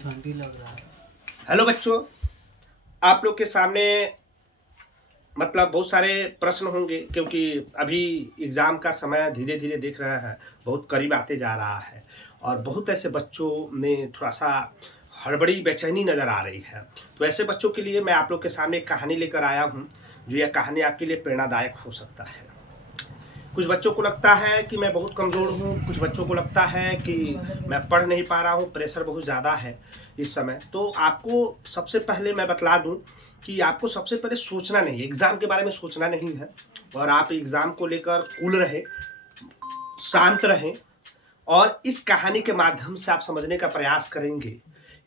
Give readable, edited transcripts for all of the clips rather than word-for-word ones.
ठंडी लग रहा है। हेलो बच्चों, आप लोग के सामने मतलब बहुत सारे प्रश्न होंगे क्योंकि अभी एग्ज़ाम का समय धीरे धीरे देख रहे हैं बहुत करीब आते जा रहा है और बहुत ऐसे बच्चों में थोड़ा सा हड़बड़ी बेचैनी नज़र आ रही है। तो ऐसे बच्चों के लिए मैं आप लोग के सामने एक कहानी लेकर आया हूँ जो यह कहानी आपके लिए प्रेरणादायक हो सकता है। कुछ बच्चों को लगता है कि मैं बहुत कमज़ोर हूँ, कुछ बच्चों को लगता है कि मैं पढ़ नहीं पा रहा हूँ, प्रेशर बहुत ज़्यादा है इस समय। तो आपको सबसे पहले मैं बतला दूँ कि आपको सबसे पहले सोचना नहीं है, एग्ज़ाम के बारे में सोचना नहीं है और आप एग्ज़ाम को लेकर कूल रहें, शांत रहें और इस कहानी के माध्यम से आप समझने का प्रयास करेंगे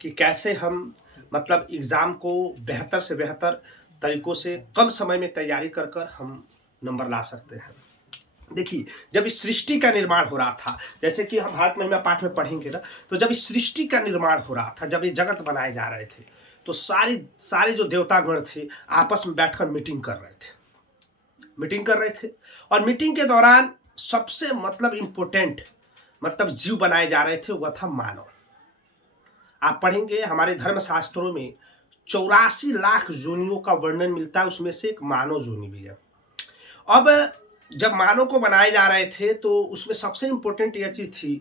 कि कैसे हम मतलब एग्ज़ाम को बेहतर से बेहतर तरीक़ों से कम समय में तैयारी कर कर हम नंबर ला सकते हैं। देखिए, जब इस सृष्टि का निर्माण हो रहा था, जैसे कि हम भारत महिमा पाठ में पढ़ेंगे ना, तो जब इस सृष्टि का निर्माण हो रहा था, जब ये जगत बनाए जा रहे थे, तो सारे जो देवतागण थे आपस में बैठकर मीटिंग कर रहे थे और मीटिंग के दौरान सबसे मतलब इम्पोर्टेंट मतलब जीव बनाए जा रहे थे, वह था मानव। आप पढ़ेंगे हमारे धर्मशास्त्रों में 84 लाख योनियों का वर्णन मिलता है, उसमें से एक मानव योनि भी है। अब जब मानव को बनाए जा रहे थे तो उसमें सबसे इम्पोर्टेंट यह चीज़ थी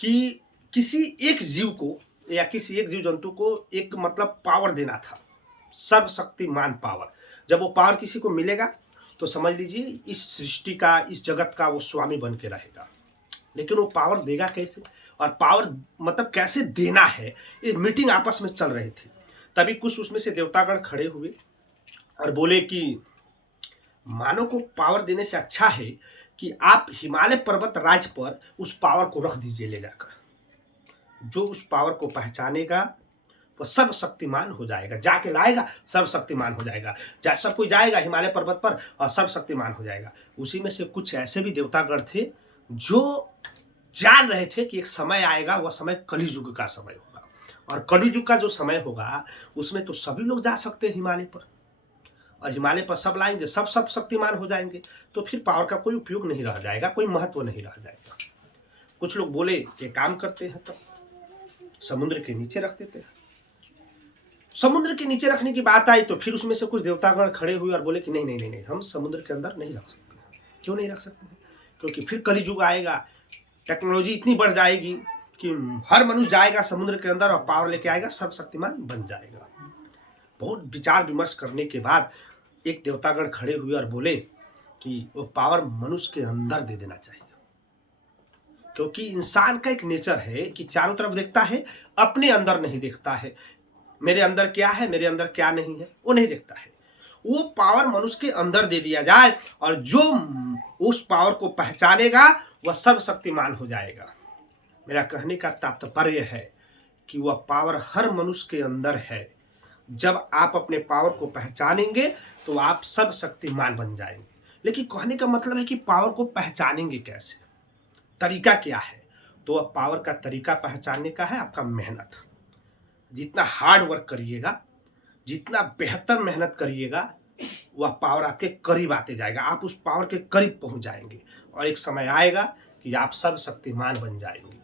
कि किसी एक जीव को या किसी एक जीव जंतु को एक मतलब पावर देना था, सर्वशक्तिमान पावर। जब वो पावर किसी को मिलेगा तो समझ लीजिए इस सृष्टि का, इस जगत का वो स्वामी बन के रहेगा। लेकिन वो पावर देगा कैसे और पावर मतलब कैसे देना है, ये मीटिंग आपस में चल रही थी। तभी कुछ उसमें से देवतागण खड़े हुए और बोले कि मानव को पावर देने से अच्छा है कि आप हिमालय पर्वत राज्य पर उस पावर को रख दीजिए ले जाकर। जो उस पावर को पहचानेगा वो सर्वशक्तिमान हो जाएगा, जाके लाएगा सर्वशक्तिमान हो जाएगा। सब कोई जाएगा हिमालय पर्वत पर और सर्वशक्तिमान हो जाएगा। उसी में से कुछ ऐसे भी देवतागण थे जो जान रहे थे कि एक समय आएगा, वह समय कलियुग का समय होगा और कलियुग का जो समय होगा उसमें तो सभी लोग जा सकते हैं हिमालय पर और हिमालय पर सब लाएंगे, सब शक्तिमान हो जाएंगे। तो फिर पावर का कोई उपयोग नहीं रह जाएगा, कोई महत्व नहीं रह जाएगा। कुछ लोग बोले कि काम करते हैं तो समुद्र के नीचे रख देते हैं। समुद्र के नीचे रखने की बात आई तो फिर उसमें से कुछ देवतागण खड़े हुए और बोले कि नहीं नहीं नहीं नहीं, हम समुद्र के अंदर नहीं रख सकते हैं। क्यों नहीं रख सकते हैं? क्योंकि फिर कलियुग आएगा, टेक्नोलॉजी इतनी बढ़ जाएगी कि हर मनुष्य जाएगा समुद्र के अंदर और पावर लेके आएगा, सर्वशक्तिमान बन जाएगा। बहुत विचार विमर्श करने के बाद एक देवतागण खड़े हुए और बोले कि वो पावर मनुष्य के अंदर दे देना चाहिए, क्योंकि इंसान का एक नेचर है कि चारों तरफ देखता है, अपने अंदर नहीं देखता है। मेरे अंदर क्या है, मेरे अंदर क्या नहीं है, वो नहीं देखता है। वो पावर मनुष्य के अंदर दे दिया जाए और जो उस पावर को पहचानेगा वह सर्वशक्तिमान हो जाएगा। मेरा कहने का तात्पर्य है कि वह पावर हर मनुष्य के अंदर है। जब आप अपने पावर को पहचानेंगे तो आप सर्वशक्तिमान बन जाएंगे। लेकिन कहने का मतलब है कि पावर को पहचानेंगे कैसे, तरीका क्या है? तो वह पावर का तरीका पहचानने का है आपका मेहनत। जितना हार्ड वर्क करिएगा, जितना बेहतर मेहनत करिएगा, वह पावर आपके करीब आते जाएगा, आप उस पावर के करीब पहुंच जाएंगे और एक समय आएगा कि आप सर्वशक्तिमान बन जाएंगे।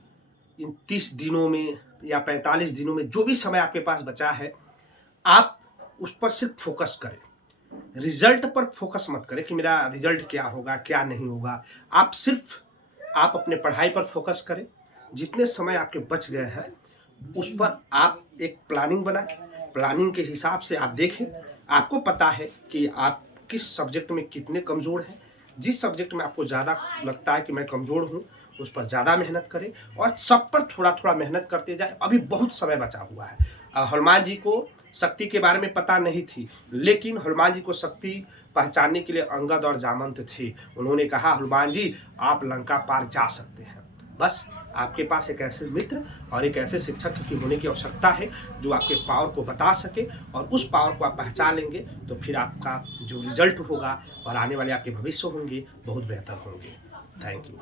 इन 30 दिनों में या 45 दिनों में जो भी समय आपके पास बचा है, आप उस पर सिर्फ फोकस करें, रिजल्ट पर फोकस मत करें कि मेरा रिजल्ट क्या होगा क्या नहीं होगा। आप अपने पढ़ाई पर फोकस करें। जितने समय आपके बच गए हैं उस पर आप एक प्लानिंग बनाएं, प्लानिंग के हिसाब से आप देखें। आपको पता है कि आप किस सब्जेक्ट में कितने कमज़ोर हैं। जिस सब्जेक्ट में आपको ज़्यादा लगता है कि मैं कमज़ोर हूँ उस पर ज़्यादा मेहनत करें और सब पर थोड़ा थोड़ा मेहनत करते जाए। अभी बहुत समय बचा हुआ है। हनुमान जी को शक्ति के बारे में पता नहीं थी, लेकिन हनुमान जी को शक्ति पहचानने के लिए अंगद और जामवंत थे। उन्होंने कहा हनुमान जी आप लंका पार जा सकते हैं। बस आपके पास एक ऐसे मित्र और एक ऐसे शिक्षक की होने की आवश्यकता है जो आपके पावर को बता सके और उस पावर को आप पहचान लेंगे तो फिर आपका जो रिजल्ट होगा और आने वाले आपके भविष्य होंगे बहुत बेहतर होंगे। Thank you.